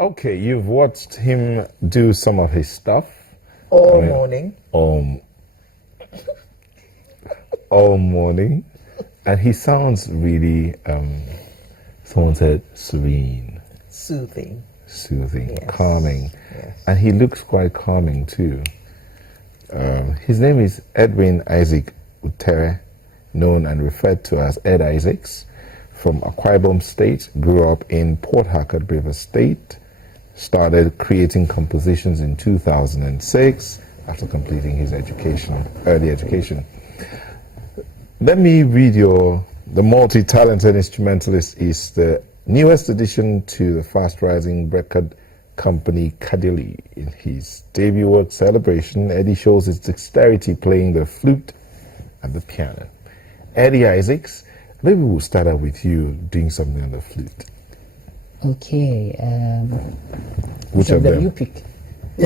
Okay, you've watched him do some of his stuff All morning. all morning, and he sounds really, someone said serene, Soothing. soothing, calming, Yes. and he looks quite calming too. His name is ed-iZycs Utere, known and referred to as ed-iZycs, from Akwa Ibom State, grew up in Port Harcourt, River State, started creating compositions in 2006 after completing his early education. Let me read the multi-talented instrumentalist is the newest addition to the fast-rising record company Kadili. In his debut work, Celebration, Eddie shows his dexterity playing the flute and the piano. ed-iZycs, maybe we'll start out with you doing something on the flute. Okay. Which of them? You pick.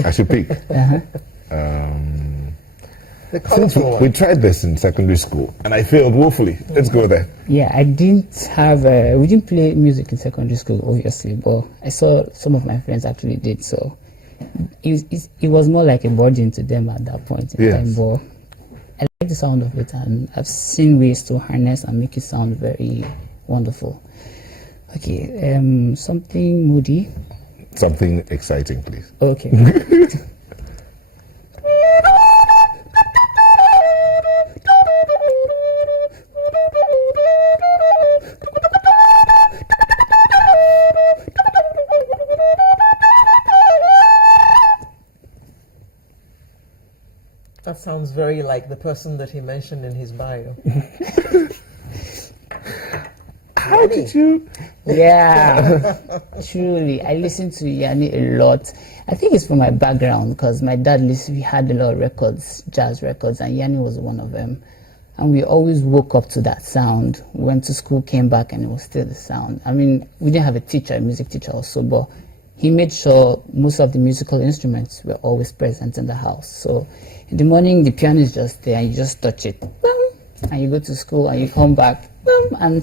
I should pick. The Since colorful we one. tried this in secondary school and I failed woefully. Let's go there. Yeah, I didn't have. We didn't play music in secondary school, obviously, but I saw some of my friends actually did. So it was more like a burden to them at that point in time. Yes. But I like the sound of it, and I've seen ways to harness and make it sound very wonderful. Okay, something moody. Something exciting, please. Okay. That sounds very like the person that he mentioned in his bio. How did you? Yeah, truly. I listen to Yanni a lot. I think it's from my background because my dad we had a lot of records, jazz records, and Yanni was one of them. And we always woke up to that sound. We went to school, came back, and it was still the sound. I mean, we didn't have a teacher, a music teacher also, but he made sure most of the musical instruments were always present in the house. So in the morning, the piano is just there, and you just touch it, boom, and you go to school, and you come back, boom, and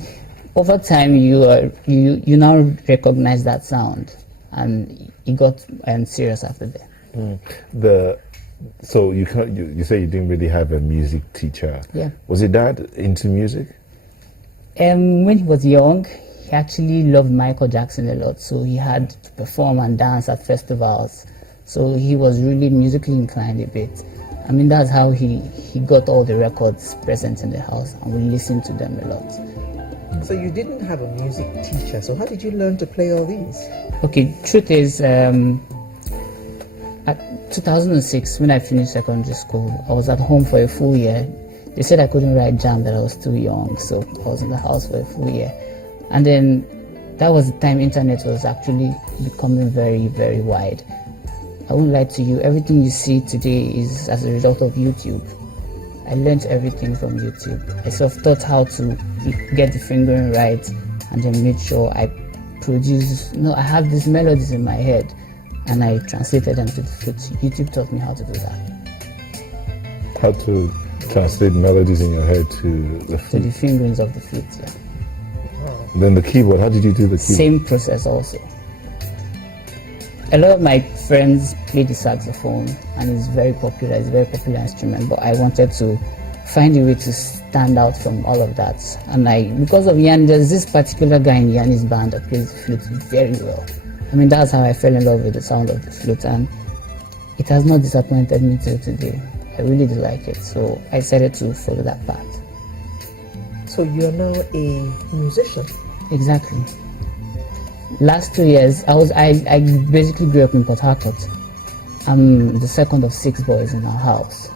over time, you now recognize that sound, and it got serious after that. So you say you didn't really have a music teacher. Yeah. Was your dad into music? When he was young, he actually loved Michael Jackson a lot, so he had to perform and dance at festivals. So he was really musically inclined a bit. I mean, that's how he got all the records present in the house, and we listened to them a lot. So you didn't have a music teacher. So how did you learn to play all these? Okay, truth is, at 2006, when I finished secondary school, I was at home for a full year. They said I couldn't write jam, that I was too young, so I was in the house for a full year. And then that was the time internet was actually becoming very, very wide. I won't lie to you, everything you see today is as a result of YouTube. I learned everything from YouTube. I sort of taught how to get the fingering right, and then made sure I produce. I have these melodies in my head, and I translated them to the flute. YouTube taught me how to do that. How to translate melodies in your head to the To flute? the fingerings of the flute, yeah. Then the keyboard. How did you do the keyboard? Same process also. A lot of my friends play the saxophone, and it's very popular. It's a very popular instrument, but I wanted to find a way to stand out from all of that. And because of Yanni, there's this particular guy in Yanni's band that plays the flute very well. I mean, that's how I fell in love with the sound of the flute, and it has not disappointed me till today. I really do like it, so I decided to follow that path. So you're now a musician. Exactly. Last 2 years, I basically grew up in Port Harcourt. I'm the second of 6 boys in our house.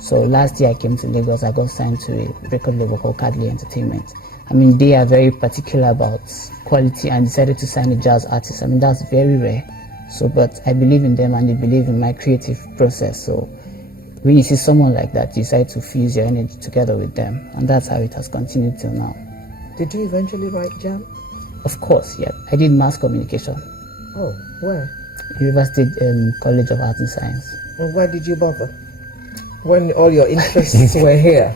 So last year I came to Lagos. I got signed to a record label called Cadley Entertainment. I mean, they are very particular about quality and decided to sign a jazz artist. I mean, that's very rare. So, but I believe in them and they believe in my creative process. So when you see someone like that, you decide to fuse your energy together with them. And that's how it has continued till now. Did you eventually write jam? Of course, yeah. I did mass communication. Oh, where? University College of Art and Science. Well, why did you bother? When all your interests were here.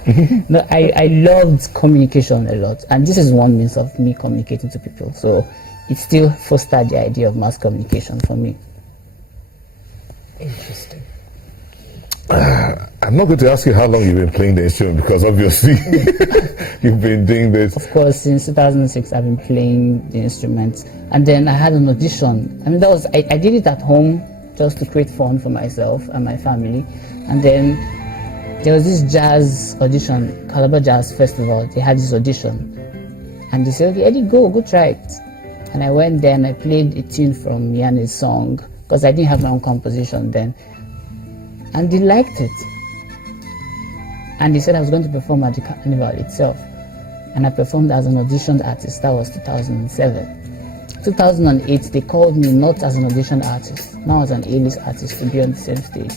No, I loved communication a lot, and this is one means of me communicating to people. So it still fostered the idea of mass communication for me. Interesting. I'm not going to ask you how long you've been playing the instrument, because obviously you've been doing this. Of course, since 2006, I've been playing the instruments. And then I had an audition. I mean, I did it at home just to create fun for myself and my family. And then there was this jazz audition, Calabar Jazz Festival. They had this audition. And they said, okay, Eddie, go try it. And I went there and I played a tune from Yanni's song, because I didn't have my own composition then. And they liked it. And they said I was going to perform at the carnival itself. And I performed as an auditioned artist. That was 2007. 2008, they called me not as an auditioned artist, now as an A-list artist, to be on the same stage.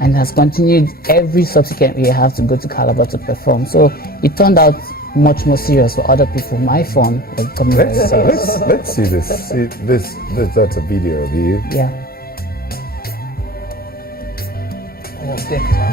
And has continued every subsequent year I have to go to Calabar to perform. So it turned out much more serious for other people. My phone was becoming very serious. Let's see this. See this. That's a video of you. Yeah. On deck now.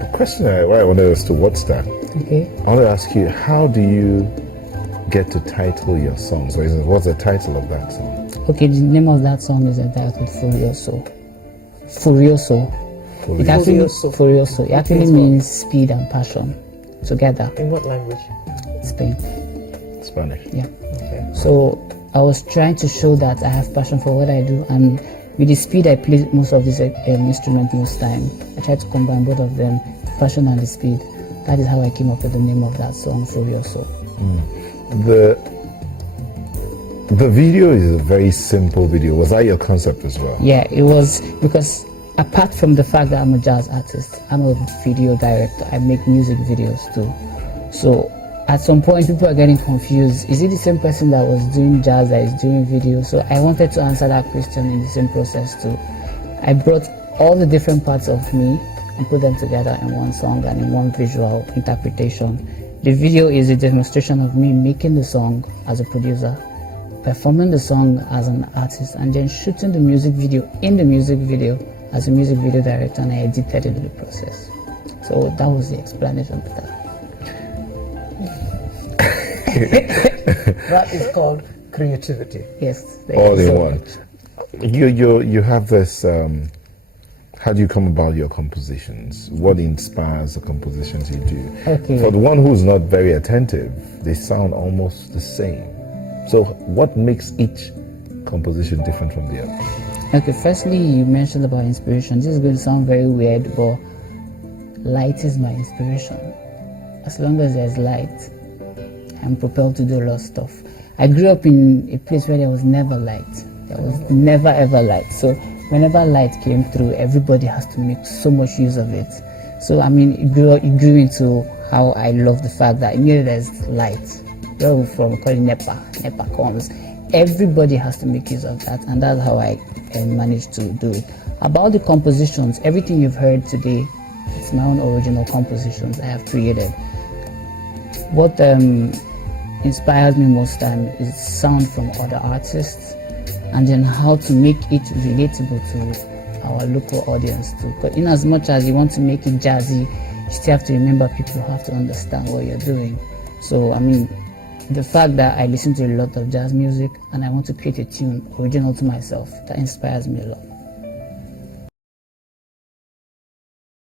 The question I wanted us to watch that. Okay. I want to ask you, how do you get to title your songs? Or what's the title of that song? Okay, the name of that song is entitled Furioso. Furioso. It actually Furioso. It actually means speed and passion together. In what language? Spain. Spanish. Yeah. Okay. So I was trying to show that I have passion for what I do, and with the speed I play most of this instrument most time, I try to combine both of them, passion and the speed. That is how I came up with the name of that song, Furioso. The video is a very simple video. Was that your concept as well? Yeah, it was, because apart from the fact that I'm a jazz artist, I'm a video director. I make music videos too. So at some point, people are getting confused. Is it the same person that was doing jazz that is doing video? So I wanted to answer that question in the same process too. I brought all the different parts of me and put them together in one song and in one visual interpretation. The video is a demonstration of me making the song as a producer, performing the song as an artist, and then shooting the music video in the music video as a music video director, and I edited it in the process. So that was the explanation of that. That is called creativity. Yes. All in one. You have this. How do you come about your compositions? What inspires the compositions you do? Okay. For the one who's not very attentive, they sound almost the same. So what makes each composition different from the other? Okay, firstly, you mentioned about inspiration. This is going to sound very weird, but light is my inspiration. As long as there's light, I'm propelled to do a lot of stuff. I grew up in a place where there was never light. There was never ever light. So whenever light came through, everybody has to make so much use of it. So I mean, it grew into how I love the fact that immediately there's light. Where we're from, call it NEPA comes. Everybody has to make use of that, and that's how I managed to do it. About the compositions, everything you've heard today, it's my own original compositions I have created. What inspires me most time is sound from other artists, and then how to make it relatable to our local audience too. But in as much as you want to make it jazzy, you still have to remember people have to understand what you're doing. So I mean, the fact that I listen to a lot of jazz music and I want to create a tune original to myself, that inspires me a lot.